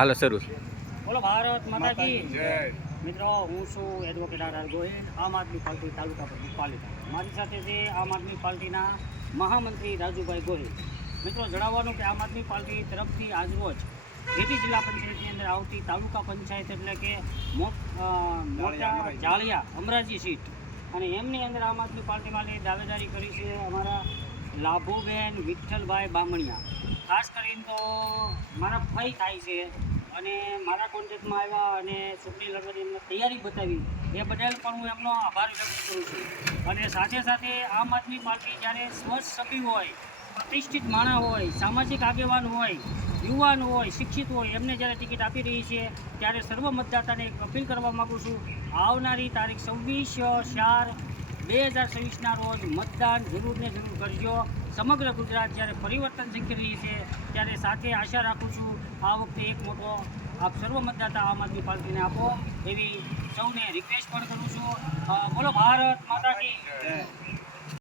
હાલો શરૂ. બોલો ભારત માતા કી જય। મિત્રો હું છું એડવોકેટ આર ગોહિલ, આમ આદમી પાર્ટી તાલુકા પ્રમુખ પાલિતાણા। મારી સાથે છે આમ આદમી પાર્ટીના મહામંત્રી રાજુભાઈ ગોહિલ। મિત્રો જણાવવાનું કે આમ આદમી પાર્ટી તરફથી આજરોજ જેટી જિલ્લા પંચાયતની અંદર આવતી તાલુકા પંચાયત એટલે કે મોટા જાળિયા અમરાજી સીટ અને એમની અંદર આમ આદમી પાર્ટીમાં દાવેદારી કરી છે અમારા લાભુબેન વિઠ્ઠલભાઈ બામણિયા। ખાસ કરીને તો મારા ભાઈ થાય છે અને મારા કોન્ટેક્ટમાં આવ્યા અને ચૂંટણી લડવાની એમને તૈયારી બતાવી, એ બદલ પણ હું એમનો આભાર વ્યક્ત કરું છું। અને સાથે સાથે આમ આદમી પાર્ટી જ્યારે સ્વચ્છ સભ્ય હોય, પ્રતિષ્ઠિત માણસ હોય, સામાજિક આગેવાન હોય, યુવાન હોય, શિક્ષિત હોય, એમને જ્યારે ટિકિટ આપી રહી છે ત્યારે સર્વ મતદાતાને એક અપીલ કરવા માગું છું, આવનારી તારીખ 26/4/2026ના રોજ મતદાન જરૂર ને જરૂર કરજો। સમગ્ર ગુજરાત જ્યારે પરિવર્તન શીખી રહી છે ત્યારે સાથે આશા રાખું છું આ વખતે એક મોટો આપ સર્વ મતદાતા આમ આદમી પાર્ટીને આપો એવી સૌને રિક્વેસ્ટ પણ કરું છું। બોલો ભારત માતા કી જય।